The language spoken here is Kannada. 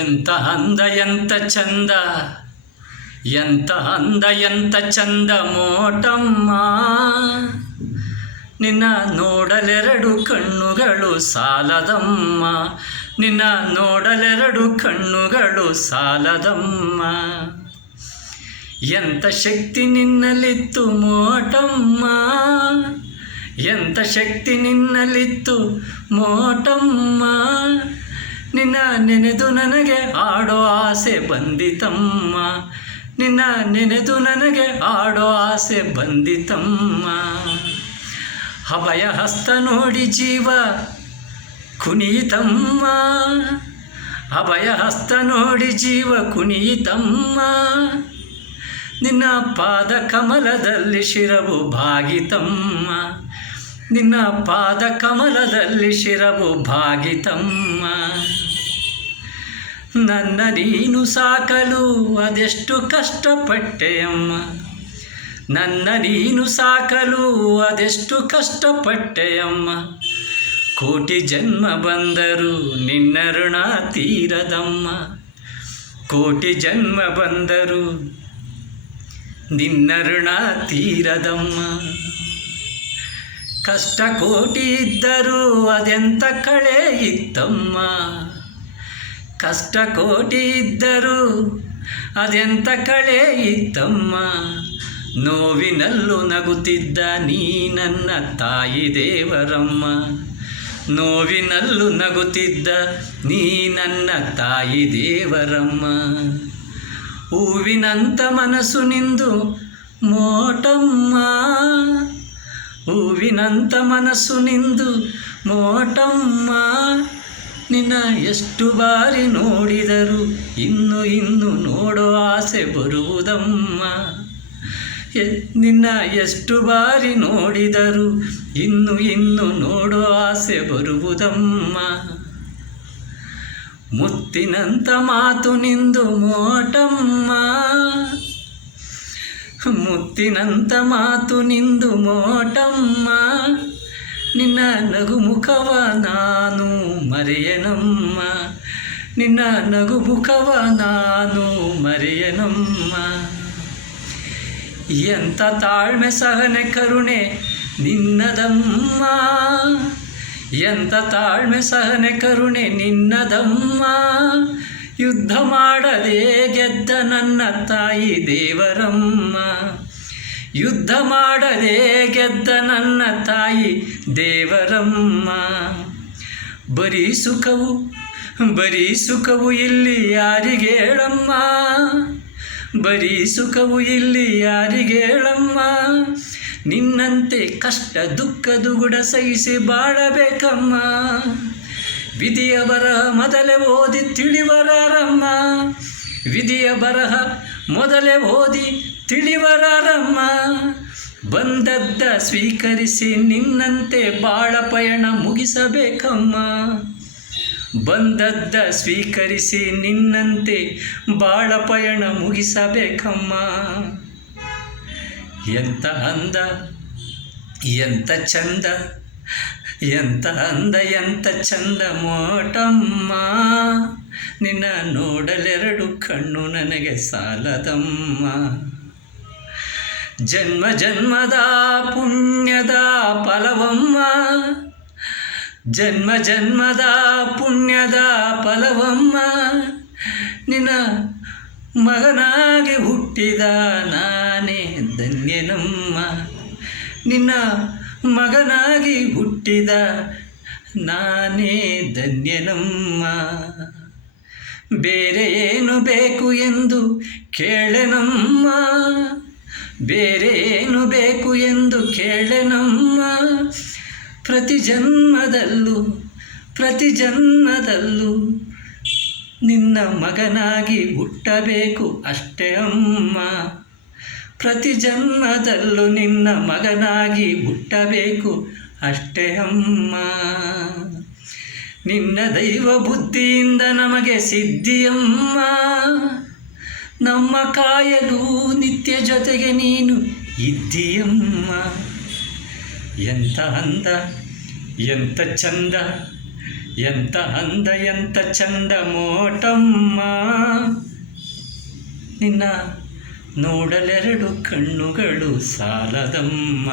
ಎಂತ ಅಂದ ಎಂತ ಚಂದ, ಎಂತ ಅಂದ ಎಂತ ಚಂದ ಮೋಟಮ್ಮ, ನಿನ್ನ ನೋಡಲೆರಡು ಕಣ್ಣುಗಳು ಸಾಲದಮ್ಮ, ನಿನ್ನ ನೋಡಲೆರಡು ಕಣ್ಣುಗಳು ಸಾಲದಮ್ಮ. ಎಂತ ಶಕ್ತಿ ನಿನ್ನಲ್ಲಿತ್ತು ಮೋಟಮ್ಮ, ಎಂತ ಶಕ್ತಿ ನಿನ್ನಲ್ಲಿತ್ತು ಮೋಟಮ್ಮ, ನಿನ್ನ ನೆನೆದು ನನಗೆ ಆಡೋ ಆಸೆ ಬಂದಿತಮ್ಮ, ನಿನ್ನ ನೆನೆದು ನನಗೆ ಆಡೋ ಆಸೆ ಬಂದಿತಮ್ಮ. ಅಭಯ ಹಸ್ತ ನೋಡಿ ಜೀವ ಕುಣಿಯಿತಮ್ಮ, ಅಭಯ ಹಸ್ತ ನೋಡಿ ಜೀವ ಕುಣಿಯಿತಮ್ಮ, ನಿನ್ನ ಪಾದ ಕಮಲದಲ್ಲಿ ಶಿರವು ಭಾಗಿತಮ್ಮ, ನಿನ್ನ ಪಾದ ಕಮಲದಲ್ಲಿ ಶಿರವು ಭಾಗಿತಮ್ಮ. ನನ್ನ ನೀನು ಸಾಕಲು ಅದೆಷ್ಟು ಕಷ್ಟಪಟ್ಟೆಯಮ್ಮ, ನನ್ನ ನೀನು ಸಾಕಲು ಅದೆಷ್ಟು ಕಷ್ಟಪಟ್ಟೆಯಮ್ಮ, ಕೋಟಿ ಜನ್ಮ ಬಂದರೂ ನಿನ್ನ ಋಣ ತೀರದಮ್ಮ, ಕೋಟಿ ಜನ್ಮ ಬಂದರೂ ನಿನ್ನ ಋಣ ತೀರದಮ್ಮ. ಕಷ್ಟ ಕೋಟಿ ಇದ್ದರೂ ಅದೆಂತ ಕಳೆ ಇತ್ತಮ್ಮ, ಕಷ್ಟ ಕೋಟಿ ಇದ್ದರೂ ಅದೆಂತ ಕಳೆ ಇತ್ತಮ್ಮ, ನೋವಿನಲ್ಲೂ ನಗುತ್ತಿದ್ದ ನೀ ನನ್ನ ತಾಯಿ ದೇವರಮ್ಮ, ನೋವಿನಲ್ಲೂ ನಗುತ್ತಿದ್ದ ನೀ ನನ್ನ ತಾಯಿ ದೇವರಮ್ಮ. ಹೂವಿನಂತ ಮನಸ್ಸು ನಿಂದು ಮೋಟಮ್ಮ, ಹೂವಿನಂತ ಮನಸ್ಸು ನಿಂದು ಮೋಟಮ್ಮ, ನಿನ್ನ ಎಷ್ಟು ಬಾರಿ ನೋಡಿದರೂ ಇನ್ನು ಇನ್ನು ನೋಡೋ ಆಸೆ ಬರುವುದಮ್ಮ, ನಿನ್ನ ಎಷ್ಟು ಬಾರಿ ನೋಡಿದರೂ ಇನ್ನು ಇನ್ನು ನೋಡೋ ಆಸೆ ಬರುವುದಮ್ಮ. ಮುತ್ತಿನಂತ ಮಾತು ನಿಂದು ಮೋಟಮ್ಮ, ಮುತ್ತಿನಂತ ಮಾತು ನಿಂದು ಮೋಟಮ್ಮ, ನಿನ್ನ ನಗುಮುಖವ ನಾನು ಮರೆಯನಮ್ಮ, ನಿನ್ನ ನಗುಮುಖವ ನಾನು ಮರೆಯನಮ್ಮ. ಎಂಥ ತಾಳ್ಮೆ ಸಹನೆ ಕರುಣೆ ನಿನ್ನದಮ್ಮ, ಎಂಥ ತಾಳ್ಮೆ ಸಹನೆ ಕರುಣೆ ನಿನ್ನದಮ್ಮ, ಯುದ್ಧ ಮಾಡದೆ ಗೆದ್ದ ನನ್ನ ತಾಯಿ ದೇವರಮ್ಮ, ಯುದ್ಧ ಮಾಡದೆ ಗೆದ್ದ ನನ್ನ ತಾಯಿ ದೇವರಮ್ಮ. ಬರೀ ಸುಖವು ಇಲ್ಲಿ ಯಾರಿಗೇಳಮ್ಮ, ಬರೀ ಸುಖವು ಇಲ್ಲಿ ಯಾರಿಗೇಳಮ್ಮ, ನಿನ್ನಂತೆ ಕಷ್ಟ ದುಃಖ ದುಗುಡ ಸಹಿಸಿ ಬಾಳಬೇಕಮ್ಮ. ವಿಧಿಯ ಬರಹ ಮೊದಲೇ ಓದಿ ತಿಳಿವರಾರಮ್ಮ, ವಿಧಿಯ ಬರಹ ಮೊದಲೇ ಓದಿ ತಿಳಿವರಾರಮ್ಮ, ಬಂದದ್ದ ಸ್ವೀಕರಿಸಿ ನಿನ್ನಂತೆ ಬಾಳ ಪಯಣ ಮುಗಿಸಬೇಕಮ್ಮ, ಬಂದದ್ದ ಸ್ವೀಕರಿಸಿ ನಿನ್ನಂತೆ ಬಾಳ ಪಯಣ ಮುಗಿಸಬೇಕಮ್ಮ. ಎಂತ ಅಂದ ಎಂತ ಚಂದ, ಎಂತ ಅಂದ ಎಂತ ಚಂದ ಮೋಟಮ್ಮ, ನಿನ್ನ ನೋಡಲೆರಡು ಕಣ್ಣು ನನಗೆ ಸಾಲದಮ್ಮ. ಜನ್ಮ ಜನ್ಮದ ಪುಣ್ಯದ ಫಲವಮ್ಮ, ಜನ್ಮ ಜನ್ಮದ ಪುಣ್ಯದ ಫಲವಮ್ಮ, ನಿನ್ನ ಮಗನಾಗಿ ಹುಟ್ಟಿದ ನಾನೇ ಧನ್ಯನಮ್ಮ, ನಿನ್ನ ಮಗನಾಗಿ ಹುಟ್ಟಿದ ನಾನೇ ಧನ್ಯನಮ್ಮ. ಬೇರೆ ಏನು ಬೇಕು ಎಂದು ಕೇಳೆನಮ್ಮ, ಬೇರೆ ಏನು ಬೇಕು ಎಂದು ಕೇಳೆನಮ್ಮ, ಪ್ರತಿ ಜನ್ಮದಲ್ಲೂ ನಿನ್ನ ಮಗನಾಗಿ ಹುಟ್ಟಬೇಕು ಅಷ್ಟೇ ಅಮ್ಮ, ಪ್ರತಿ ಜನ್ಮದಲ್ಲೂ ನಿನ್ನ ಮಗನಾಗಿ ಹುಟ್ಟಬೇಕು ಅಷ್ಟೇ ಅಮ್ಮ. ನಿನ್ನ ದೈವ ಬುದ್ಧಿಯಿಂದ ನಮಗೆ ಸಿದ್ಧಿಯಮ್ಮ, ನಮ್ಮ ಕಾಯಲು ನಿತ್ಯ ಜೊತೆಗೆ ನೀನು ಇದ್ದೀಯಮ್ಮ. ಎಂಥ ಅಂದ ಎಂಥ ಚಂದ ಎಂತ ಅಂದ ಎಂತ ಚಂದ ಮೋಟಮ್ಮ, ನಿನ್ನ ನೋಡಲೆರಡು ಕಣ್ಣುಗಳು ಸಾಲದಮ್ಮ.